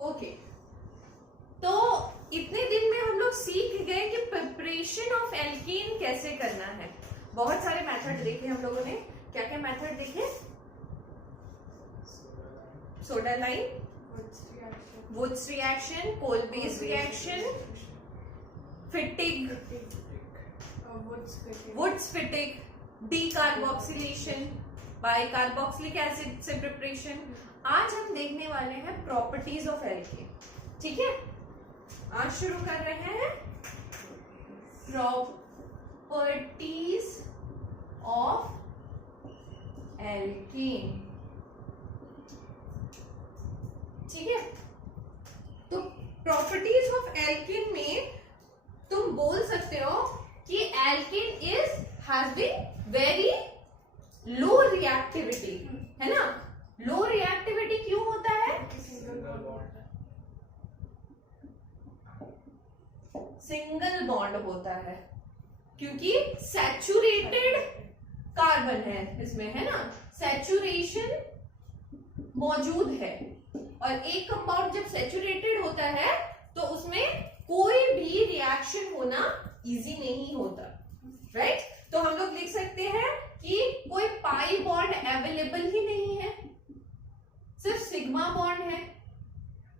Okay, तो इतने दिन में हम लोग सीख गए कि प्रिपरेशन ऑफ एल्कीन कैसे करना है। बहुत सारे मेथड देखे हम लोगों ने। क्या क्या मेथड देखे? Soda lime, Wurtz reaction, Kolbe's reaction, Fittig, Wurtz Fittig, decarboxylation, bicarboxylic acid से प्रिपरेशन। आज हम देखने वाले हैं प्रॉपर्टीज ऑफ एल्कीन। ठीक है, आज शुरू कर रहे हैं प्रॉपर्टीज ऑफ एल्कीन। ठीक है, तो प्रॉपर्टीज ऑफ एल्कीन में तुम बोल सकते हो कि alkene is having very low reactivity, है ना। लो रिएक्टिविटी क्यों होता है? सिंगल बॉन्ड होता है क्योंकि सैचुरेटेड कार्बन है इसमें, है ना। सैचुरेशन मौजूद है और एक कंपाउंड जब सैचुरेटेड होता है तो उसमें कोई भी रिएक्शन होना इजी नहीं होता, राइट। तो हम लोग लिख सकते हैं कि कोई पाई बॉन्ड अवेलेबल ही नहीं है, सिर्फ सिग्मा बॉन्ड है,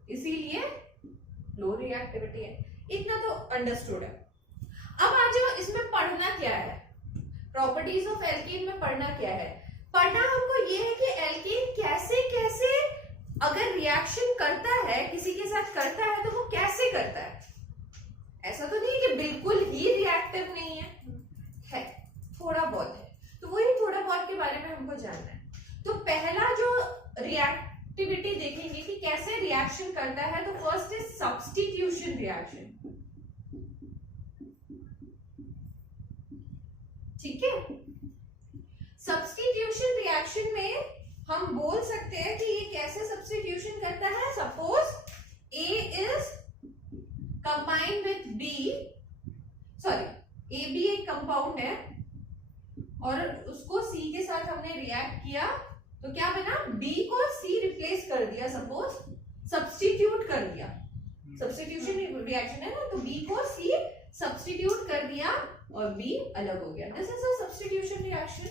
इसीलिए लो रिएक्टिविटी है। इतना तो अंडरस्टूड है। अब आ जाओ, इसमें पढ़ना क्या है? प्रॉपर्टीज ऑफ एल्कीन में पढ़ना क्या है? पढ़ना हमको ये है कि एल्कीन कैसे कैसे अगर रिएक्शन करता है, किसी के साथ करता है, तो वो कैसे करता है। ऐसा तो नहीं है कि बिल्कुल ही रिएक्टिव नहीं है, थोड़ा बहुत है। तो वही थोड़ा बहुत के बारे में हमको जानना है। तो पहला जो रिएक्टिविटी देखेंगे कि कैसे रिएक्शन करता है, तो फर्स्ट इज सब्स्टिट्यूशन रिएक्शन। ठीक है, सब्स्टिट्यूशन रिएक्शन में हम बोल सकते हैं कि ये कैसे सब्स्टिट्यूशन करता है। Suppose A is combined with B, sorry AB एक कंपाउंड है और उसको C के साथ हमने रिएक्ट किया, तो क्या बना? B को C रिप्लेस कर दिया, सपोज सब्स्टिट्यूट कर दिया। सब्स्टिट्यूशन रिएक्शन है ना, तो B को C सब्स्टिट्यूट कर दिया और B अलग हो गया। This is a substitution reaction,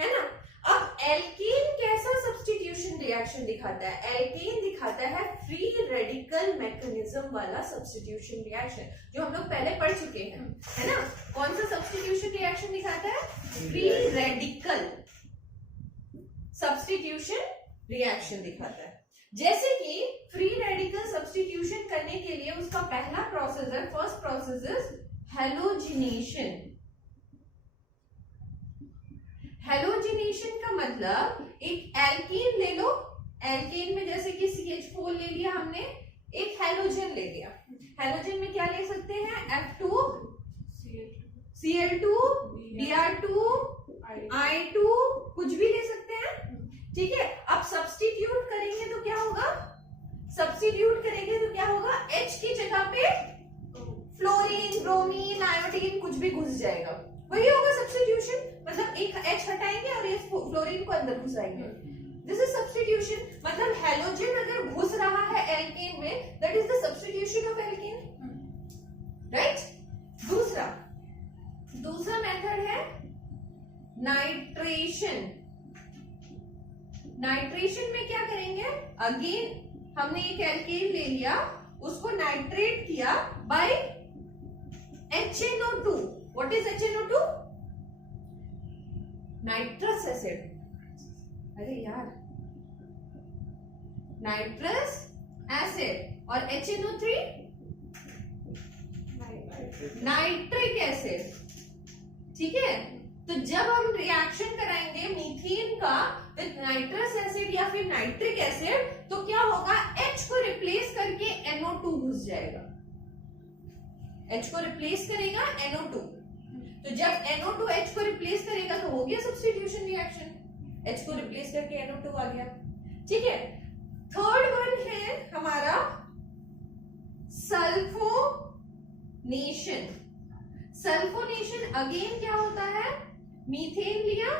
है ना। अब एल्कीन कैसा सब्स्टिट्यूशन रिएक्शन दिखाता है? एल्कीन दिखाता है फ्री रेडिकल मैकेनिज्म वाला सब्स्टिट्यूशन रिएक्शन, जो हम लोग पहले पढ़ चुके हैं, है ना। कौन सा सब्स्टिट्यूशन रिएक्शन दिखाता है? फ्री रेडिकल सब्स्टिट्यूशन रिएक्शन दिखाता है। जैसे कि फ्री रेडिकल सब्स्टिट्यूशन करने के लिए उसका पहला प्रोसेस है, first process is halogenation. Halogenation का मतलब एक एल्कीन ले लो, एल्कीन में जैसे कि CH4 ले लिया हमने, एक हैलोजन ले लिया। हैलोजन में क्या ले सकते हैं? F2, Cl2, Br2, I2, कुछ भी ले सकते हैं। ठीक है, अब सब्स्टिट्यूट करेंगे तो क्या होगा? सब्स्टिट्यूट करेंगे तो क्या होगा? H की जगह पे फ्लोरीन, ब्रोमीन, आयोडीन कुछ भी घुस जाएगा, वही होगा सब्स्टिट्यूशन। मतलब एक H हटाएंगे और ये फ्लोरीन को अंदर घुसाएंगे। This is substitution. मतलब हैलोजन अगर घुस रहा है एल्केन में, that is the substitution of alkane, right. दूसरा मेथड है नाइट्रेशन। नाइट्रेशन में क्या करेंगे? अगेन हमने एक एल्केन ले लिया, उसको नाइट्रेट किया by HNO2। What is HNO2? Nitrous acid. अरे यार, नाइट्रस एसिड। और HNO3 नाइट्रिक एसिड। ठीक है, तो जब हम रिएक्शन कराएंगे मीथेन का विद नाइट्रस एसिड या फिर नाइट्रिक एसिड, तो क्या होगा? H को रिप्लेस करके NO2 घुस जाएगा। H को रिप्लेस करेगा NO2, तो जब NO2 H को रिप्लेस करेगा तो हो गया सब्स्टिट्यूशन रिएक्शन। H को रिप्लेस करके NO2 आ गया। ठीक है, थर्ड वन है हमारा सल्फोनेशन। सल्फोनेशन अगेन क्या होता है? मीथेन लिया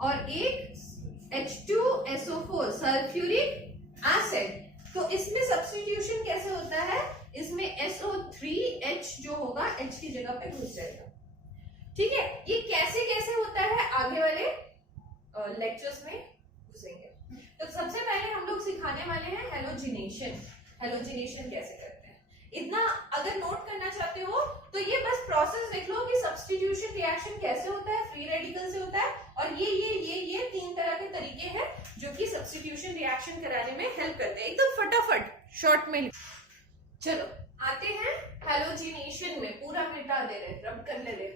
और एक H2SO4 सल्फ्यूरिक एसिड, तो इसमें सबसे सब्स्टिट्यूशन कैसे होता है, इसमें SO3H जो होगा H की जगह पे घुस जाएगा। ठीक है, ये कैसे कैसे होता है आगे वाले लेक्चर्स में घुसेंगे। तो सबसे पहले हम लोग सिखाने वाले हैं हेलोजिनेशन। हेलोजिनेशन कैसे करते हैं, इतना अगर नोट करना चाहते हो तो ये बस प्रोसेस देख लो कि सब्स्टिट्यूशन रिएक्शन कैसे होता है, फ्री रेडिकल से होता है, और ये 3 तरह के तरीके हैं जो कि सब्स्टिट्यूशन रिएक्शन कराने में हेल्प करते हैं। एकदम फटाफट शॉर्ट में। चलो आते हैं हेलोजिनेशन में, पूरा मिटा दे रहे, रब कर ले रहे।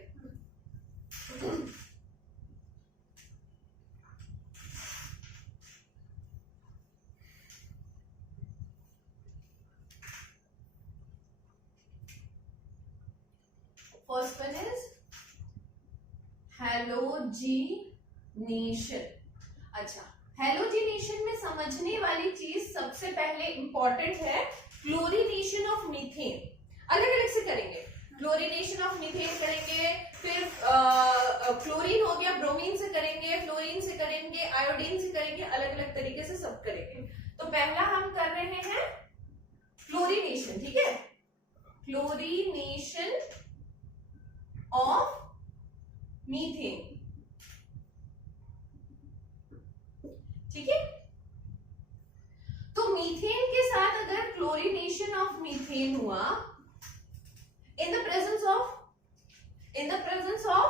First one is halogenation. अच्छा, हेलोजिनेशन में समझने वाली चीज सबसे पहले इंपॉर्टेंट है क्लोरीनेशन ऑफ मीथेन। अलग अलग से करेंगे, क्लोरीनेशन ऑफ मीथेन करेंगे, फिर क्लोरीन हो गया, ब्रोमीन से करेंगे, फ्लोरीन से करेंगे, आयोडीन से करेंगे, अलग अलग तरीके से सब करेंगे। तो पहला हम कर रहे हैं क्लोरीनेशन। ठीक है, क्लोरीनेशन ऑफ मीथेन। ठीक है, तो मीथेन के साथ अगर क्लोरीनेशन ऑफ मीथेन हुआ in the presence of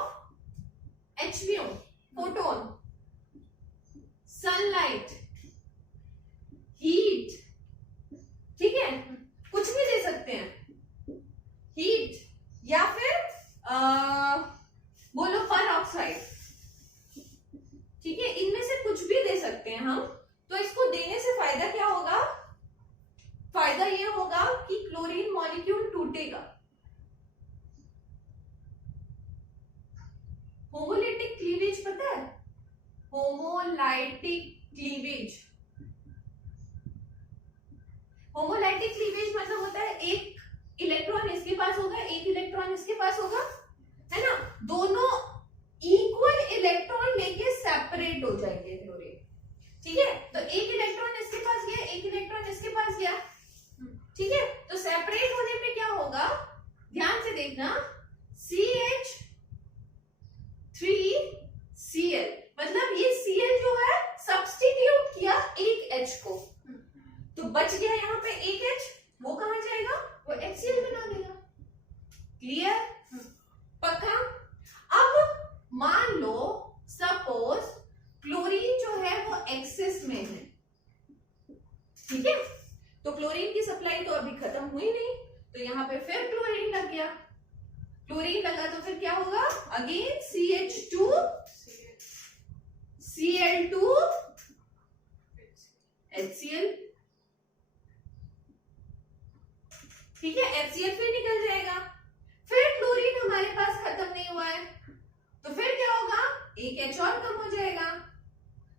HBO, photon, sunlight, heat, ठीक है, कुछ भी दे सकते हैं, हीट या फिर बोलो पर ऑक्साइड, ठीक है, इनमें से कुछ भी दे सकते हैं हम। तो इसको देने से फायदा क्या होगा, फायदा ये होगा कि क्लोरीन मॉलिक्यूल टूटेगा। होमोलाइटिक क्लीवेज पता है, होमोलाइटिक क्लीवेज। होमोलाइटिक क्लीवेज मतलब होता है एक इलेक्ट्रॉन इसके पास होगा, एक इलेक्ट्रॉन इसके पास होगा, है ना, दोनों इक्वल इलेक्ट्रॉन लेके सेपरेट हो जाएंगे क्लोरीन। ठीक है, तो एक इलेक्ट्रॉन इसके पास गया, एक इलेक्ट्रॉन इसके पास गया। ठीक है, तो सेपरेट होने पे क्या होगा, ध्यान से देखना, CH3Cl, मतलब ये Cl जो है सब्स्टिट्यूट किया एक H को, तो बच गया यहाँ पे एक H, वो कहां जाएगा, वो HCl बना देगा। क्लियर, पक्का। अब मान लो सपोज क्लोरीन जो है वो एक्सेस में है, ठीक है, तो क्लोरीन की सप्लाई तो अभी खत्म हुई नहीं, तो यहाँ पे फिर क्लोरीन लग गया। क्लोरीन लगा तो फिर क्या होगा, अगेन CH2 Cl2 HCl, ठीक है, HCl फिर निकल जाएगा। फिर क्लोरीन हमारे पास खत्म नहीं हुआ है, तो फिर क्या होगा, एक H और कम हो जाएगा।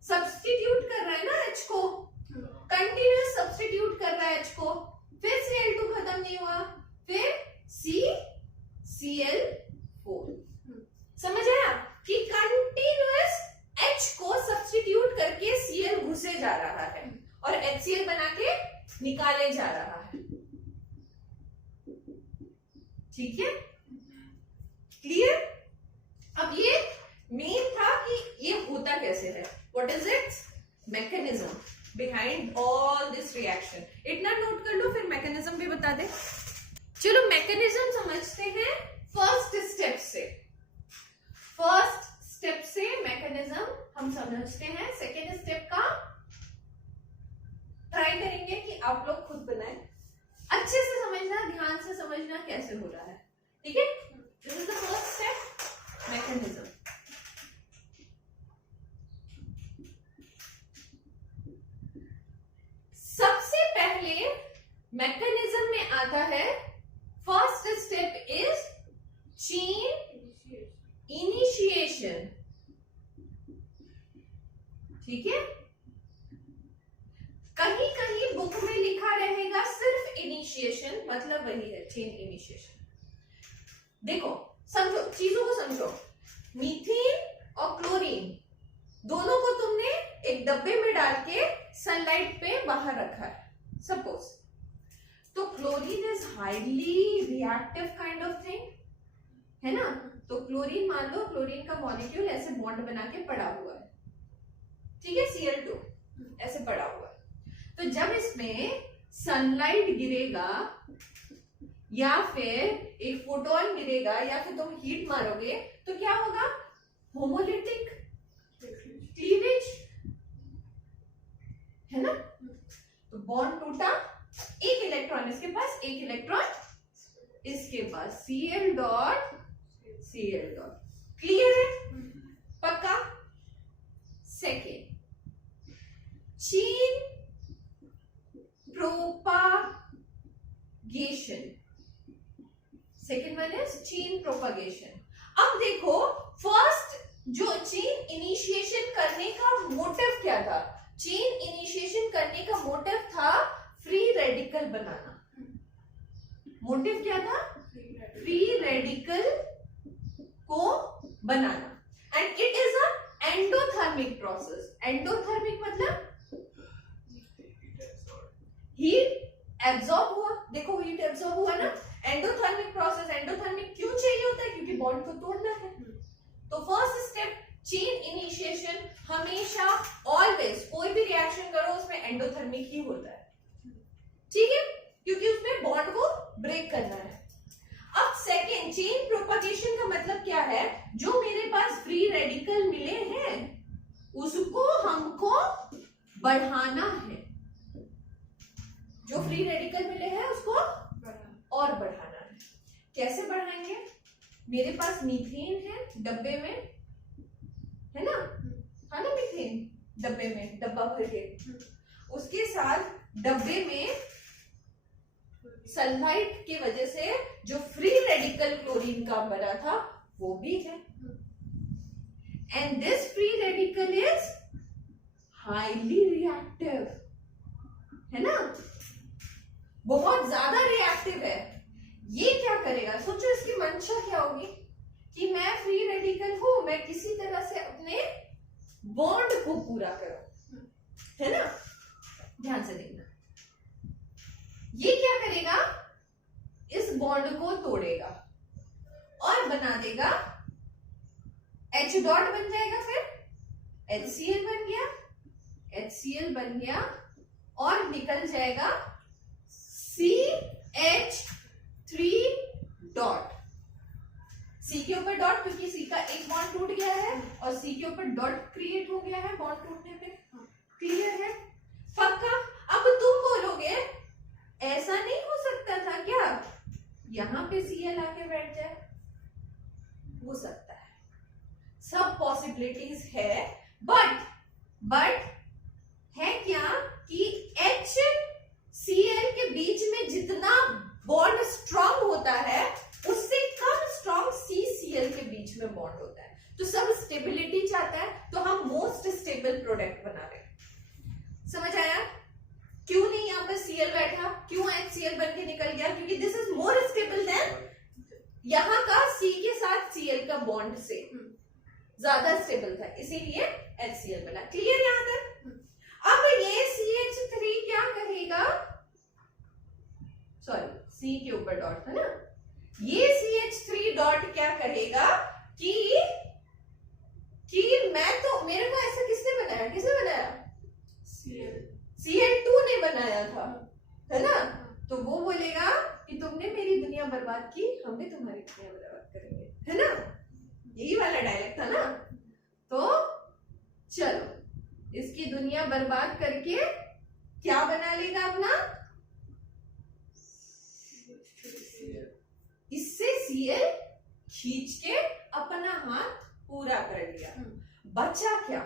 सब्स्टिट्यूट कर रहा है ना H को, कंटिन्यूस सब्स्टिट्यूट कर रहा है H को, फिर Cl2 खत्म नहीं हुआ, फिर Cl4। समझ आया कि कंटिन्यूस H को सब्स्टिट्यूट करके Cl घुसे जा रहा है और HCl बना के निकाले जा रहा है। ठीक है, क्लियर। अब ये मेन था कि ये होता कैसे है, what is it's mechanism behind all this reaction. इतना नोट कर लो, फिर मैकेनिज्म भी बता दे। चलो मैकेनिज्म समझते हैं फर्स्ट स्टेप से। फर्स्ट स्टेप से मैकेनिज्म हम समझते हैं, सेकेंड स्टेप का ट्राई करेंगे कि आप लोग खुद बनाएं। अच्छे से समझना, ध्यान से समझना कैसे हो रहा है। ठीक है, this is the first step, mechanism. सबसे पहले मैकेनिज्म में आता है, first step is chain initiation. ठीक है, कहीं कहीं बुक में लिखा रहेगा सिर्फ इनिशिएशन, मतलब वही है चेन इनिशिएशन। देखो समझो, चीजों को समझो, मीथेन और क्लोरीन दोनों को तुमने एक डब्बे में डाल के सनलाइट पे बाहर रखा है, suppose highly reactive kind of thing, है ना। तो क्लोरीन मान लो, क्लोरीन का मॉलिक्यूल ऐसे बॉन्ड बना के पड़ा हुआ है, ठीक है, Cl2 ऐसे पड़ा हुआ है। तो जब इसमें सनलाइट गिरेगा या फिर एक फोटोन गिरेगा या फिर तुम हीट मारोगे तो क्या होगा, होमोलिटिक क्लीवेज, है ना। तो बॉन्ड टूटा, एक इलेक्ट्रॉन इसके पास, एक इलेक्ट्रॉन इसके पास, Cl dot Cl dot. Clear है, पक्का। Second, chain propagation. Second one is chain propagation. अब देखो, फर्स्ट जो चेन इनिशिएशन करने का मोटिव क्या था, चेन इनिशिएशन करने का मोटिव था फ्री रेडिकल बनाना। मोटिव क्या था, फ्री रेडिकल को बनाना। And it is a endothermic process. Endothermic मतलब हीट एब्जॉर्ब हुआ, देखो हीट एब्जॉर्ब हुआ ना। एंडोथर्मिक प्रोसेस, एंडोथर्मिक क्यों चाहिए होता है, क्योंकि बॉन्ड को तोड़ना है। तो फर्स्ट स्टेप चेन इनिशिएशन, हमेशा ऑलवेज कोई भी रिएक्शन करो उसमें एंडोथर्मिक ही होता है, ठीक है, क्योंकि उसमें बॉन्ड को ब्रेक करना है। अब सेकेंड, चेन प्रोपगेशन का मतलब क्या है, जो मेरे पास फ्री रेडिकल मिले हैं उसको हमको बढ़ाना है। जो फ्री रेडिकल मिले हैं उसको और बढ़ाना है। कैसे बढ़ाएंगे, मेरे पास मीथेन है डब्बे में, है ना, है ना, मीथेन डब्बे में, डब्बा भर के, उसके साथ डब्बे में सल्फाइड की वजह से जो फ्री रेडिकल क्लोरीन का बना था वो भी है। And this free radical is highly reactive, है ना, बहुत ज्यादा रिएक्टिव है। ये क्या करेगा, सोचो इसकी मंशा क्या होगी कि मैं फ्री रेडिकल हूं, मैं किसी तरह से अपने बॉन्ड को पूरा करूं, है ना। ध्यान से देखना, ये क्या करेगा, इस बॉन्ड को तोड़ेगा और बना देगा H डॉट बन जाएगा, फिर HCl बन गया, HCl बन गया और निकल जाएगा CH3 डॉट। C के ऊपर डॉट, क्योंकि C का एक बॉन्ड टूट गया है और C के ऊपर डॉट क्रिएट हो गया है बॉन्ड टूटने पे। क्लियर है, पक्का। अब तुम बोलोगे ऐसा नहीं हो सकता था क्या, यहां पे Cl आके बैठ जाए, हो सकता है, सब पॉसिबिलिटीज है, बट है क्या कि HCl के बीच में जितना बॉन्ड स्ट्रांग होता है उससे कम स्ट्रांग CCl के बीच में बॉन्ड होता है। तो सब स्टेबिलिटी चाहता है, तो हम मोस्ट स्टेबल प्रोडक्ट बना रहे हैं। समझ आया, क्यों नहीं यहाँ पर Cl बैठा, क्यों HCl बन के निकल गया, क्योंकि this is more stable then यहाँ का C के साथ Cl का बॉन्ड से ज्यादा स्टेबल था, इसीलिए HCl बना। क्लियर यहाँ तक। अब ये CH3 क्या करेगा, सॉरी C के ऊपर डॉट था ना, ये CH3 डॉट क्या करेगा कि मैं तो, मेरे को ऐसा किसने बनाया, किसने बनाया, Cl2 ने बनाया था, है ना। तो वो बोलेगा कि तुमने मेरी दुनिया बर्बाद की, हम भी तुम्हारी दुनिया बर्बाद करेंगे, है ना, यही वाला डायलॉग था ना। तो चलो इसकी दुनिया बर्बाद करके क्या बना लेगा अपना, इससे Cl खींच के अपना हाथ पूरा कर लिया, बचा क्या,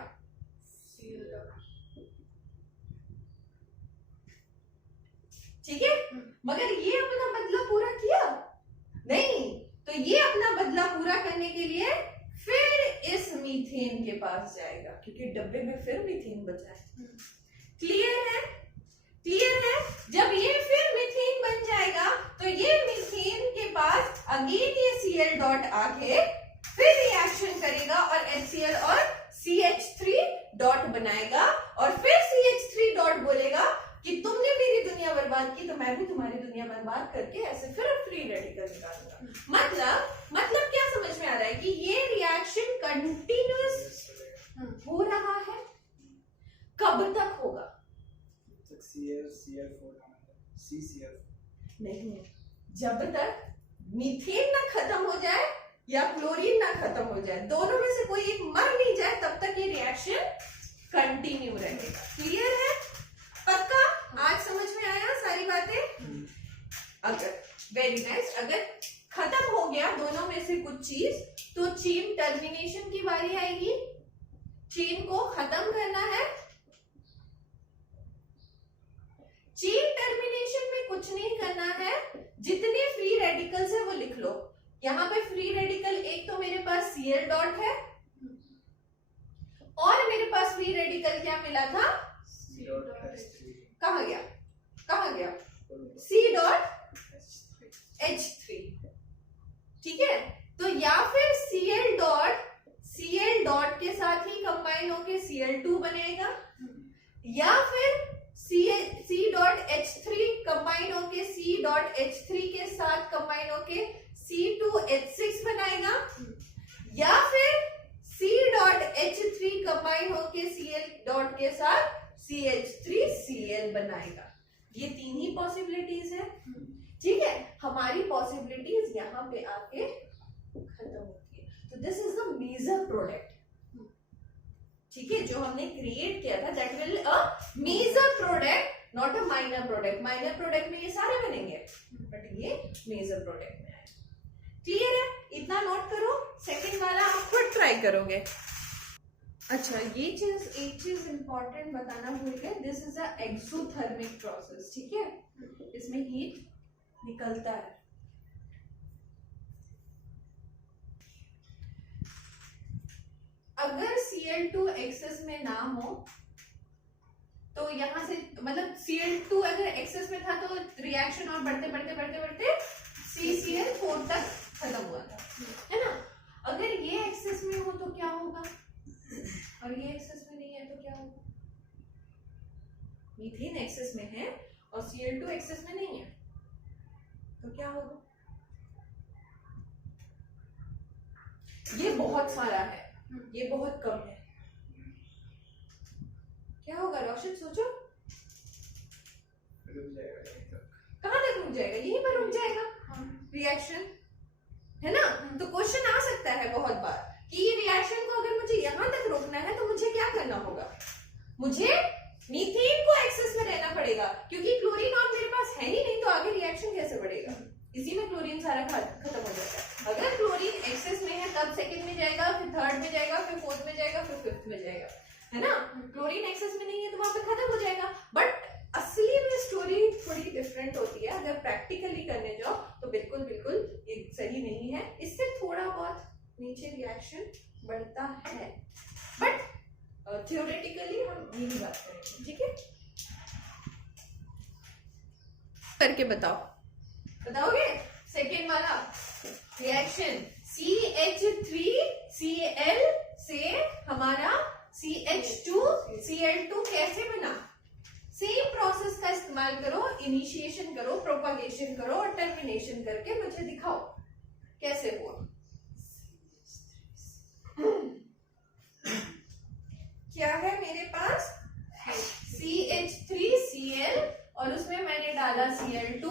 ठीक है। मगर ये अपना बदला पूरा किया नहीं, तो ये अपना बदला पूरा करने के लिए फिर इस मीथेन के पास जाएगा, क्योंकि डब्बे में फिर मीथेन बचा है। क्लियर है, क्लियर है। जब ये फिर मीथेन बन जाएगा तो ये मीथेन के पास अगेन ये Cl डॉट आके फिर रिएक्शन करेगा और HCl और CH3 डॉट बनाएगा और फिर CH3 डॉट बोलेगा कि तुमने मेरी दुनिया बर्बाद बर्बाद की तो मैं भी तुम्हारी दुनिया बर्बाद करके ऐसे फिर फ्री रेडिकल निकालूंगा। मतलब क्या समझ में आ रहा है कि ये रिएक्शन कंटिन्यूअस हो रहा है। कब तक होगा? नहीं, जब तक मीथेन ना खत्म हो जाए या क्लोरीन ना खत्म हो जाए, दोनों में से कोई एक मर नहीं जाए, तब तक ये रिएक्शन कंटिन्यू रहेगा। क्लियर है? पक्का? आज समझ में आया सारी बातें? अगर वेरी नाइस, अगर खत्म हो गया दोनों में से कुछ चीज तो चेन टर्मिनेशन की बारी आएगी। चेन को खत्म करना है। चेन टर्मिनेशन में कुछ नहीं करना है, जितने फ्री रेडिकल्स है वो लिख लो। यहां पे फ्री रेडिकल एक तो मेरे पास Cl डॉट है और मेरे पास फ्री रेडिकल क्या मिला था? कहां गया? कहां गया? C dot H3। ठीक है, तो या फिर Cl डॉट के साथ ही कंबाइन होके Cl2 बनेगा, या फिर C डॉट H3 कंबाइन होके C डॉट H3 के साथ कंबाइन होके C2H6 बनाएगा, या फिर C डॉट H3 कंबाइन होके Cl डॉट के साथ CH3Cl बनाएगा। ये तीन ही पॉसिबिलिटीज है। ठीक है, हमारी पॉसिबिलिटीज यहाँ पे आके खत्म होती है। तो this is the major product. ठीक है, जो हमने क्रिएट किया था that will a major product, not a minor product. Minor product में ये सारे बनेंगे, बट ये मेजर प्रोडक्ट में है। क्लियर है? इतना नोट करो। सेकंड वाला आप खुद ट्राई करोगे। अच्छा, ये चीज एक चीज इंपॉर्टेंट बताना भूल गए, this is a exothermic process. ठीक है, इसमें हीट निकलता है। अगर Cl2 एक्सेस में ना हो तो यहां से मतलब Cl2 अगर एक्सेस में था तो रिएक्शन और बढ़ते बढ़ते बढ़ते बढ़ते CCl4 तक खत्म हुआ था, है ना? अगर ये एक्सेस में हो तो क्या होगा, और ये एक्सेस में नहीं है तो क्या होगा? मीथेन एक्सेस में है और Cl2 एक्सेस में नहीं है तो क्या होगा? ये बहुत सारा है, ये बहुत कम है, क्या होगा? रोशन सोचो, कहां तक रुक जाएगा? यहीं पर रुक जाएगा रिएक्शन, है ना? तो क्वेश्चन आ सकता है बहुत बार कि ये रिएक्शन को अगर मुझे यहां तक रोकना है तो मुझे क्या करना होगा? मुझे मीथेन को एक्सेस में रहना पड़ेगा, क्योंकि क्लोरीन और मेरे पास है ही नहीं, तो आगे रिएक्शन कैसे बढ़ेगा? इसी में क्लोरीन सारा खत्म हो जाता है। अगर क्लोरीन एक्सेस में है तब सेकंड में जाएगा, फिर थर्ड में जाएगा, फिर फोर्थ में जाएगा, फिर फिफ्थ में जाएगा, है ना? क्लोरीन एक्सेस में नहीं है तो वहां पे खत्म हो जाएगा। बट असली में स्टोरी थोड़ी डिफरेंट होती है। अगर प्रैक्टिकली करने जाओ तो बिल्कुल बिल्कुल ये सही नहीं है। इससे थोड़ा बहुत नीचे रिएक्शन बढ़ता है, बट थियोरेटिकली हम यही बात करेंगे। ठीक है, करके बताओगे? सेकेंड वाला रिएक्शन CH3Cl से हमारा CH2Cl2 कैसे बना? सेम प्रोसेस का इस्तेमाल करो, इनिशिएशन करो, प्रोपागेशन करो और टर्मिनेशन करके मुझे दिखाओ कैसे हुआ। क्या है मेरे पास? CH3Cl और उसमें मैंने डाला Cl2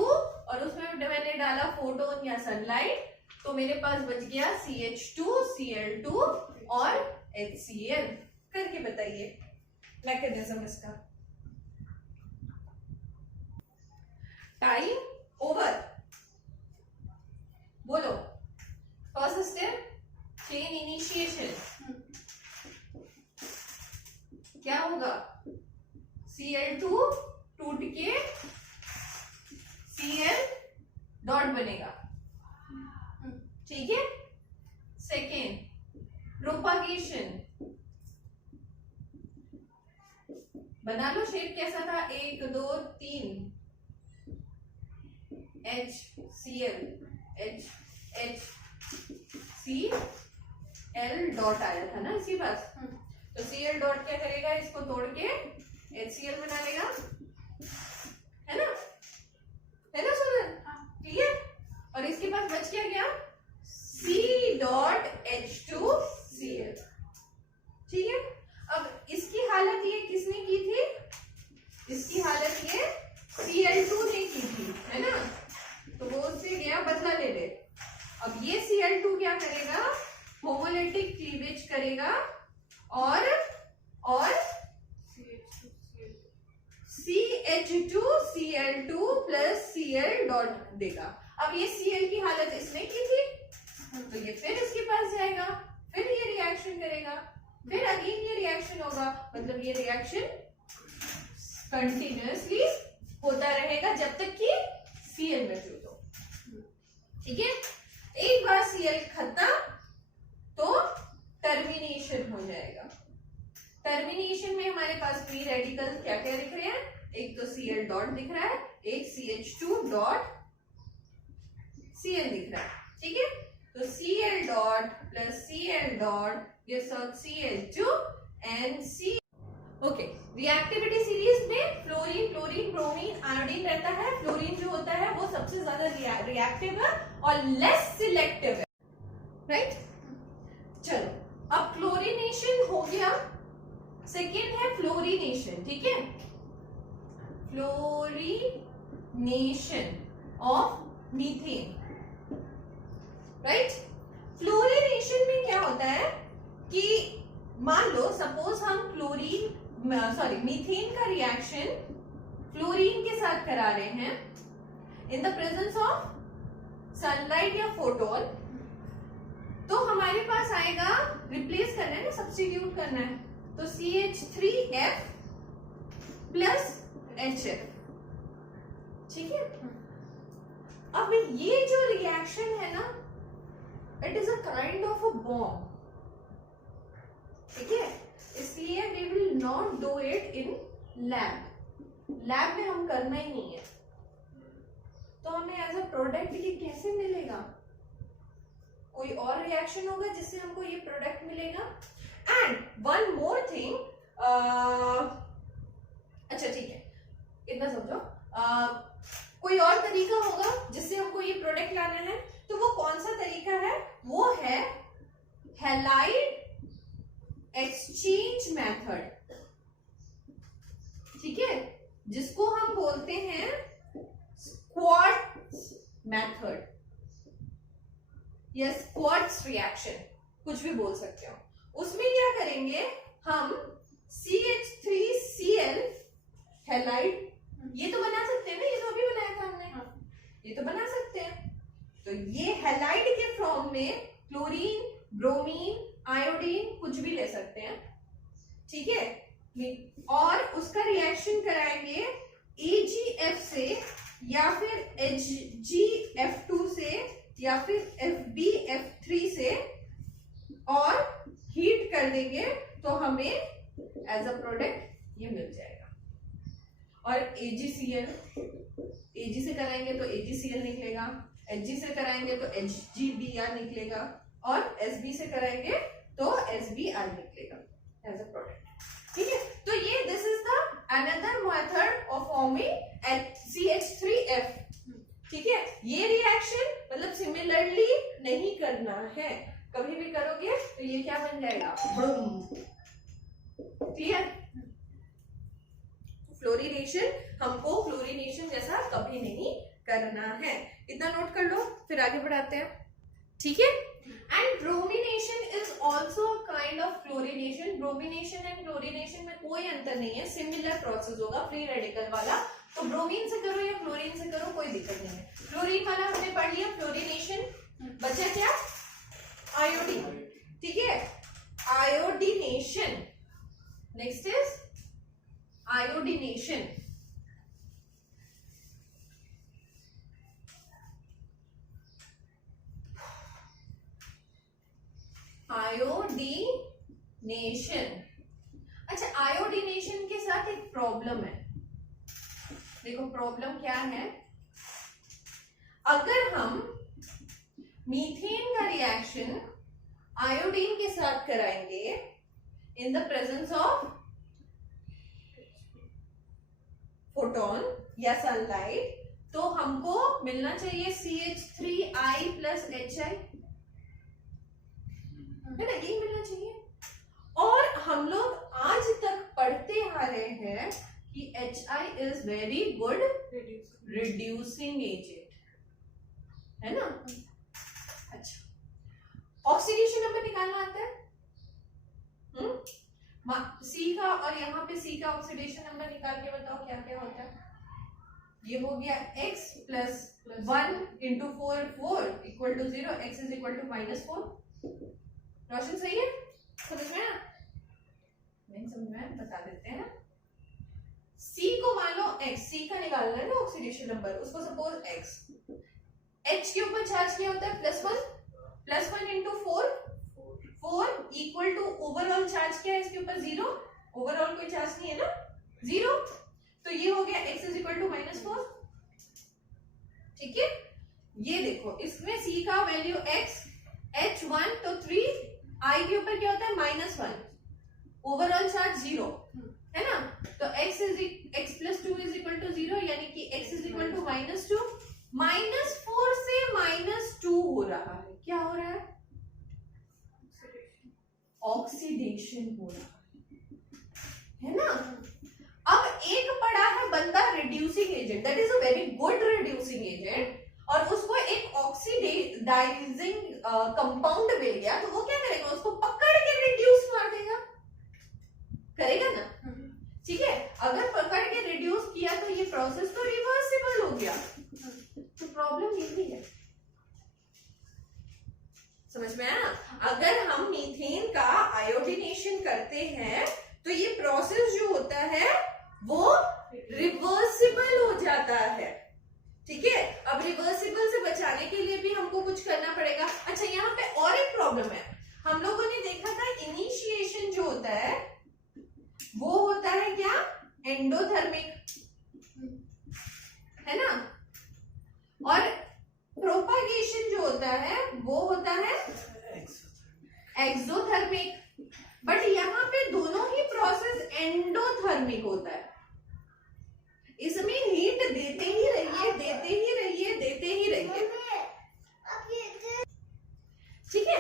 और उसमें मैंने डाला फोटोन या सनलाइट, तो मेरे पास बच गया CH2Cl2 और HCl। करके बताइए मैकेनिज्म इसका। Time over. बोलो, फर्स्ट स्टेप चेन इनिशिएशन। क्या होगा? Cl2 टूट के Cl डॉट बनेगा। ठीक है, सेकेंड प्रोपागेशन। बना लो शेप कैसा था, 1 2 3 HCl HCl डॉट आया था ना इसी पास। तो Cl डॉट क्या करेगा? इसको तोड़ के HCl बना लेगा, है ना? Cl2 प्लस Cl डॉट देगा। अब ये Cl की हालत इसने की थी, तो ये फिर इसके पास जाएगा, फिर ये रिएक्शन करेगा, फिर अगेन ये रिएक्शन होगा, मतलब ये रिएक्शन कंटिन्यूअसली होता रहेगा जब तक कि Cl मौजूद हो। ठीक है, एक बार Cl खत्म तो टर्मिनेशन हो जाएगा। टर्मिनेशन में हमारे पास फ्री रेडिकल क्या क्या दिख रहे हैं, एक तो Cl डॉट दिख रहा है, एक CH2 डॉट Cl दिख रहा है। ठीक है, तो Cl dot plus Cl dot gives out Cl2 and C। Okay, reactivity series में फ्लोरीन, क्लोरीन, ब्रोमीन, आयोडीन रहता है। फ्लोरीन जो होता है वो सबसे ज्यादा रिएक्टिव है और लेस सिलेक्टिव है, राइट। चलो अब क्लोरीनेशन हो गया, सेकेंड है फ्लोरीनेशन। ठीक है, fluorination of methane, right. Fluorination में क्या होता है कि मान लो सपोज हम मीथेन का रिएक्शन फ्लोरीन के साथ करा रहे हैं इन द प्रेजेंस ऑफ सनलाइट या फोटोन, तो हमारे पास आएगा, रिप्लेस करना है ना, सब्स्टिट्यूट करना है, तो CH3F प्लस HF। ठीक है, अब ये जो रिएक्शन है ना, it is a kind of a bomb. ठीक है, इसलिए we will not do it in lab. Lab में हम करना ही नहीं है, तो हमें एज अ प्रोडक्ट ये कैसे मिलेगा, कोई और रिएक्शन होगा जिससे हमको ये प्रोडक्ट मिलेगा। एंड वन मोर थिंग, अच्छा ठीक है, इतना समझो, कोई और तरीका होगा जिससे हमको ये प्रोडक्ट लाना है, तो वो कौन सा तरीका है, वो है हैलाइड एक्सचेंज मेथड। ठीक है, जिसको हम बोलते हैं क्वार्ट्ज मेथड या क्वार्ट्ज रिएक्शन, कुछ भी बोल सकते हो। उसमें क्या करेंगे हम, CH3Cl हैलाइड, ये तो बना सकते हैं ना, ये तो अभी बनाया था हमने, ये तो बना सकते हैं। तो ये हैलाइड के फॉर्म में क्लोरीन, ब्रोमीन, आयोडीन कुछ भी ले सकते हैं। ठीक है, और उसका रिएक्शन कराएंगे AgF से या फिर HgF2 से या फिर FbF3 से, और हीट कर देंगे तो हमें एज अ प्रोडक्ट ये मिल जाएगा। और AgCl, Ag से कराएंगे तो AgCl निकलेगा, Hg से कराएंगे तो HgBr निकलेगा, और Sb से कराएंगे तो SbR निकलेगा एज अ प्रोडक्ट। ठीक है, तो ये this is the another method of forming CH3F। ठीक है, ये रिएक्शन मतलब सिमिलरली नहीं करना है, कभी भी करोगे तो ये क्या बन जाएगा, क्लियर। फ्लोरीनेशन, हमको फ्लोरीनेशन जैसा कभी नहीं करना है, इतना नोट कर लो, फिर आगे बढ़ाते हैं। ठीक है, and bromination is also kind of fluorination. Bromination and fluorination में कोई अंतर नहीं है, सिमिलर प्रोसेस होगा, फ्री रेडिकल वाला। तो ब्रोमीन से करो या क्लोरीन से करो, कोई दिक्कत नहीं है। क्लोरीन वाला हमने पढ़ लिया, फ्लोरीनेशन। बचा क्या, आयोडीन। ठीक है, iodination, next is iodination. Iodination, अच्छा आयोडीनेशन के साथ एक प्रॉब्लम है। देखो प्रॉब्लम क्या है, अगर हम मीथेन का रिएक्शन आयोडीन के साथ कराएंगे इन द प्रेजेंस ऑफ फोटोन या सनलाइट, तो हमको मिलना चाहिए CH3I प्लस HI, है ना, यही मिलना चाहिए। और हम लोग आज तक पढ़ते आ रहे हैं कि HI is very good reducing agent, है ना। अच्छा, ऑक्सीडेशन नंबर निकालना आता है, C का, और यहाँ पे C का ऑक्सीडेशन नंबर निकाल के बताओ क्या क्या होता है। ये हो गया x plus 1 into 4 4 equal to 0, x is equal to -4। Roshan सही है? समझ में आया? नहीं समझ में? बता देते हैं। C को मान लो x, C का निकालना है ना ऑक्सीडेशन नंबर, उसको सपोज x, H के ऊपर चार्ज क्या होता है plus one into 4 equal to overall charge क्या है इसके ऊपर 0, ओवरऑल कोई चार्ज नहीं है ना 0, तो ये हो गया x इज इक्वल टू -4। ठीक है, ये देखो इसमें C का वैल्यू x, H1 तो 3, I के ऊपर क्या होता है -1, ओवरऑल चार्ज 0 है ना, तो x plus 2 is equal to 0, यानी कि x इज इक्वल टू -2, -4 से -2 हो रहा है, क्या हो रहा है? ऑक्सीडेशन हो रहा है ना। अब एक पड़ा है बंदा reducing agent, that is a very good reducing agent, और उसको एक ऑक्सीडाइजिंग कंपाउंड मिल गया, तो वो क्या करेगा? उसको पकड़ के रिड्यूस मार देगा, करेगा ना। ठीक है, अगर पकड़ के रिड्यूस किया तो ये प्रोसेस तो रिवर्सिबल हो गया, तो प्रॉब्लम यही है। समझ में आया? अगर हम मीथेन का आयोडीनेशन करते हैं तो ये प्रोसेस जो होता है वो रिवर्सिबल हो जाता है। ठीक है, अब रिवर्सिबल से बचाने के लिए भी हमको कुछ करना पड़ेगा। अच्छा, यहाँ पे और एक प्रॉब्लम है, हम लोगों ने देखा था इनिशिएशन जो होता है वो होता है क्या? एंडोथर्मिक, है ना, और प्रोपागेशन जो होता है वो होता है एक्सोथर्मिक, बट यहाँ पे दोनों ही प्रोसेस एंडोथर्मिक होता है। इसमें हीट देते ही रहिए, देते ही रहिए, देते ही रहिए। ठीक है,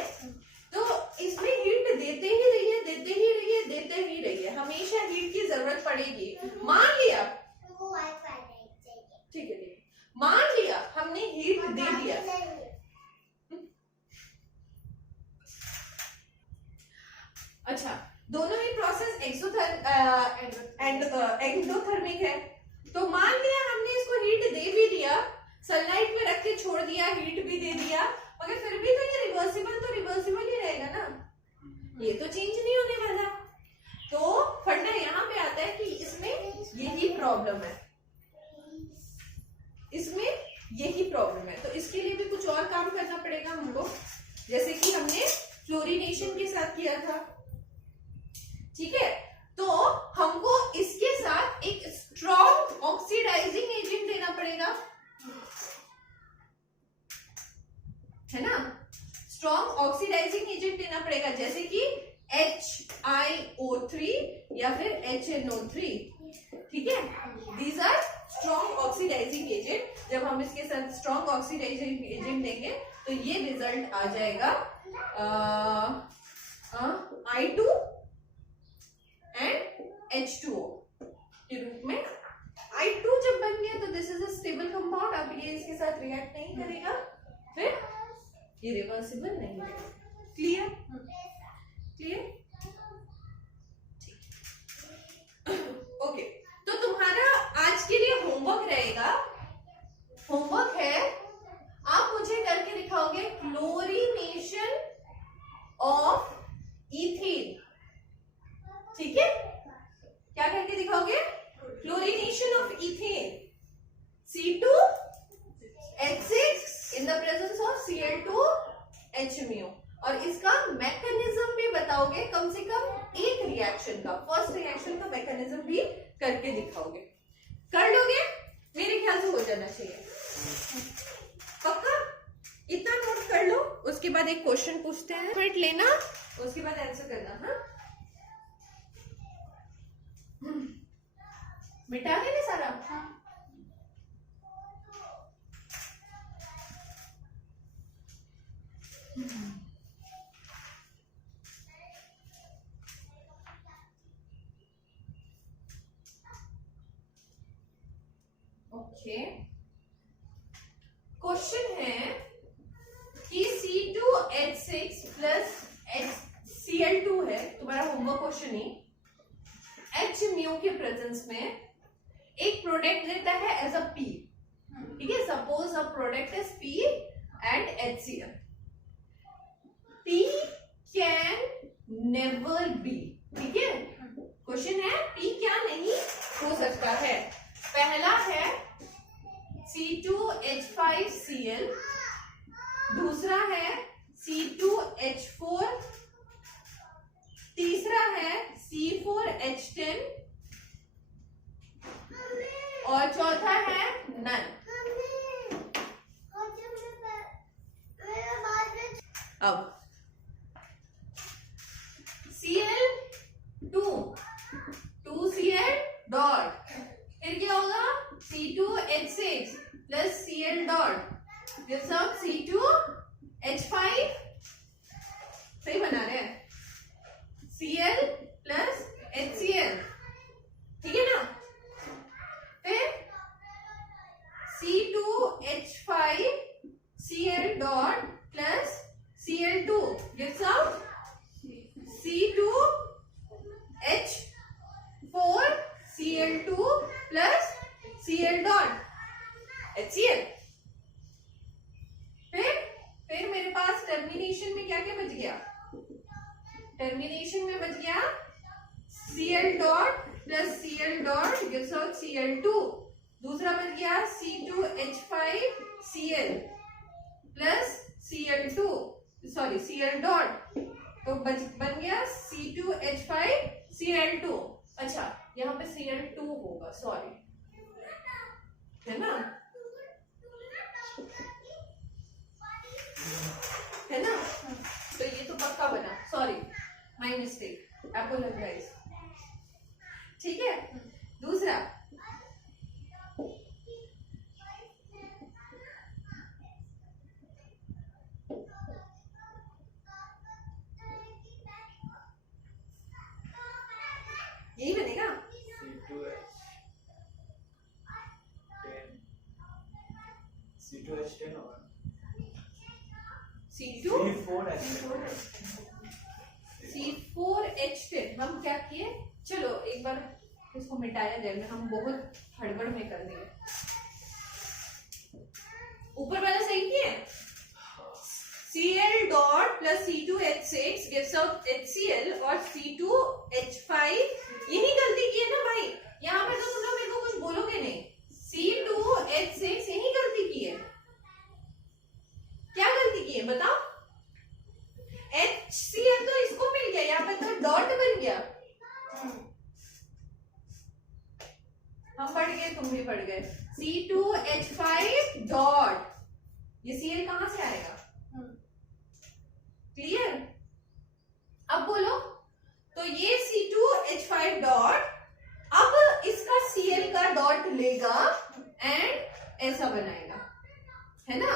तो इसमें हीट देते ही रहिए, देते ही रहिए, देते ही रहिए, हमेशा हीट की जरूरत पड़ेगी। मान लिया, ठीक है, मान लिया हमने हीट दे दिया, अच्छा, दोनों ही प्रोसेस एंडोथर्मिक है, तो मान लिया हमने इसको हीट दे भी दिया, सनलाइट में रख के छोड़ दिया, हीट भी दे दिया, मगर फिर भी तो ये रिवर्सिबल ही रहेगा ना, ये तो चेंज नहीं होने वाला। तो फंडा यहाँ पे आता है कि इसमें यही प्रॉब्लम है, इसमें यही प्रॉब्लम है, तो इसके लिए भी कुछ और काम करना पड़ेगा हमको, जैसे कि हमने फ्लोरिनेशन के साथ किया था। ठीक है, तो हमको इसके साथ एक स्ट्रॉन्ग ऑक्सीडाइजिंग एजेंट देना पड़ेगा, है ना, स्ट्रॉन्ग ऑक्सीडाइजिंग एजेंट देना पड़ेगा, जैसे कि HiO3 या फिर HNO3। ठीक है, these are strong oxidising agent. जब हम इसके साथ स्ट्रॉन्ग ऑक्सीडाइजिंग एजेंट देंगे तो ये रिजल्ट आ जाएगा I2 एंड H2O के रूप में। I2 जब बन गया तो this is a stable compound, अब ये इसके साथ रिएक्ट नहीं करेगा, फिर ये रिवर्सिबल नहीं है। क्लियर? क्लियर? ओके, तो तुम्हारा आज के लिए होमवर्क रहेगा, होमवर्क है आप मुझे करके दिखाओगे क्लोरीनेशन ऑफ इथेन। ठीक है, क्या करके दिखाओगे? Chlorination of ethane, C2H6 in the presence of Cl2HMO, और इसका मैकेनिज्म भी बताओगे, कम से कम एक रिएक्शन का, फर्स्ट रिएक्शन का मैकेनिज्म भी करके दिखाओगे। कर लोगे? मेरे ख्याल से हो जाना चाहिए, पक्का? इतना नोट कर लो, उसके बाद एक क्वेश्चन पूछते हैं, मिनट लेना, उसके बाद आंसर करना। हाँ, मिटा देना सारा। ओके, क्वेश्चन है कि C2H6 प्लस Cl2 है, तुम्हारा होमवर्क क्वेश्चन ही, H म्यू के प्रेजेंस में एक प्रोडक्ट देता है as a P, HCl. P can never be. ठीक है, क्वेश्चन है P क्या नहीं हो सकता है. पहला है C2H5Cl, दूसरा है C2H4, तीसरा है C4H10 और चौथा है नन. अब Cl2 2Cl डॉट, फिर क्या होगा C2H6 plus Cl dot gives out C2H5. सही बना रहे हैं, Cl प्लस HCl. ठीक है ना. फिर C2H5Cl dot plus Cl2 gives out C2H4Cl2 plus Cl dot HCl. फिर मेरे पास टर्मिनेशन में क्या क्या बच गया. टर्मिनेशन में बच गया Cl dot plus Cl dot gives out Cl2. दूसरा बच गया C2H5Cl plus Cl2, sorry Cl dot, तो बन गया C2H5Cl2. अच्छा, यहाँ पे Cl2 होगा, सॉरी, है ना, है ना. तो ये तो पक्का बना, सॉरी माय मिस्टेक, अपोलोजाइज. ठीक है. दूसरा यही बनेगा C2H10 होगा. C4H10. हम क्या किए, चलो एक बार इसको मिटाया जाए, हम बहुत हड़बड़ में कर दिए. ऊपर वाला सही किए. Cl dot plus C2H6 gives out HCl और C2H5. यही गलती की है ना भाई, यहाँ पे तो तुम लोग मेरे को कुछ बोलोगे नहीं. C2H6 यही गलती की है. क्या गलती की है बताओ. HCl तो इसको मिल गया, यहाँ पे तो डॉट बन गया. हम पढ़ गए, तुम भी पढ़ गए. C2H5 डॉट, ये Cl कहां से आएगा. क्लियर. अब बोलो, तो ये C2H5 डॉट अब इसका Cl का डॉट लेगा एंड ऐसा बनाएगा, है ना.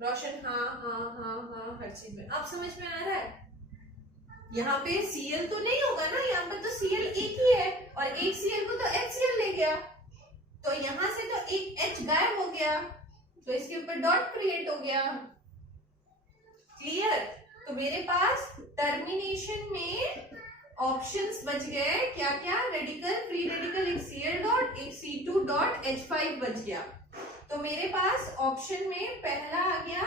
रोशन, हाँ हाँ हाँ हाँ, हर चीज में आप समझ में आ रहा है. यहाँ पे Cl तो नहीं होगा ना, यहाँ पे तो Cl एक ही है और एक Cl को तो HCl ले गया, तो यहां से तो एक H गायब हो गया, तो इसके ऊपर डॉट क्रिएट हो गया. क्लियर. तो मेरे पास टर्मिनेशन में ऑप्शंस बच गए क्या क्या. रेडिकल, फ्री रेडिकल, एक Cl डॉट, एक C2 डॉट H5 बच गया. तो मेरे पास ऑप्शन में पहला आ गया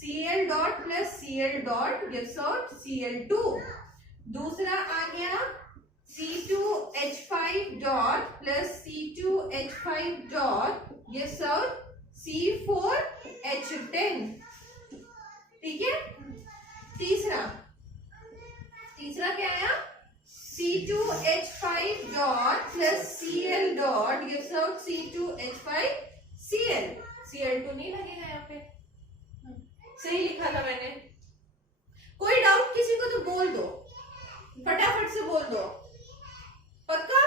Cl dot plus Cl dot gives out Cl2. दूसरा आ गया C2H5 dot plus C2H5 dot gives out C4H10. ठीक है. तीसरा क्या आया, C2H5 dot plus Cl dot gives out C2H5Cl. Cl2 नहीं लगेगा यहाँ पे, सही लिखा था मैंने. कोई डाउट किसी को तो बोल दो, फटाफट से बोल दो. पक्का.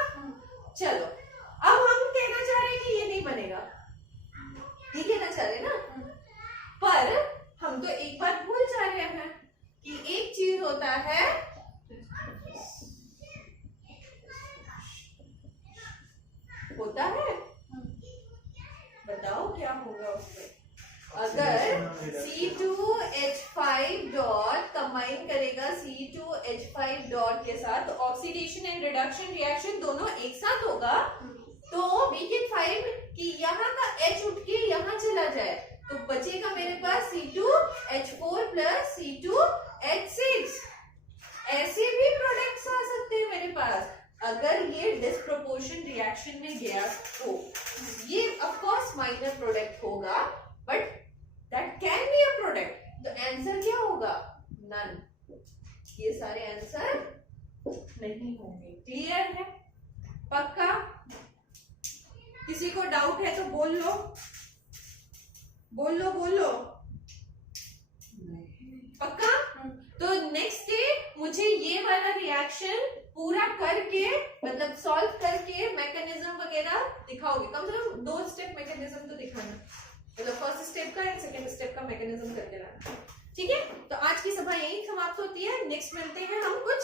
चलो, अब हम कहना चाह रहे हैं कि ये नहीं बनेगा, ठीक है ना, चले ना. पर हम तो एक बात भूल जा रहे हैं कि एक चीज होता है बताओ क्या होगा उसमें. अगर C2H5 डॉट कंबाइन करेगा C2H5 डॉट के साथ, तो ऑक्सीडेशन एंड रिडक्शन रिएक्शन दोनों एक साथ होगा. तो we can find कि यहाँ का H उठ के यहाँ चला जाए, तो बचेगा मेरे पास C2H4 प्लस C2H6। ऐसे भी प्रोडक्ट्स आ सकते हैं मेरे पास अगर ये डिस्प्रोपोर्शन रिएक्शन में गया तो। ये ऑफ कोर्स माइनर प्रोडक्ट होगा but that can be a product. तो आंसर क्या होगा? नन। ये सारे आंसर नहीं होंगे। क्लियर है? पक्का? किसी को डाउट है तो बोल लो, बोल लो, बोल लो। पक्का? तो नेक्स्ट डे मुझे ये वाला रिएक्शन पूरा करके मतलब सॉल्व करके मैकेनिज्म वगैरह दिखाओगे। कम से कम 2 स्टेप मैकेनिज्म तो दिखाना, मतलब फर्स्ट स्टेप का एंड सेकंड स्टेप का मैकेनिज्म करके लाना। ठीक है? तो आज की सभा यही समाप्त होती है। नेक्स्ट मिलते हैं हम कुछ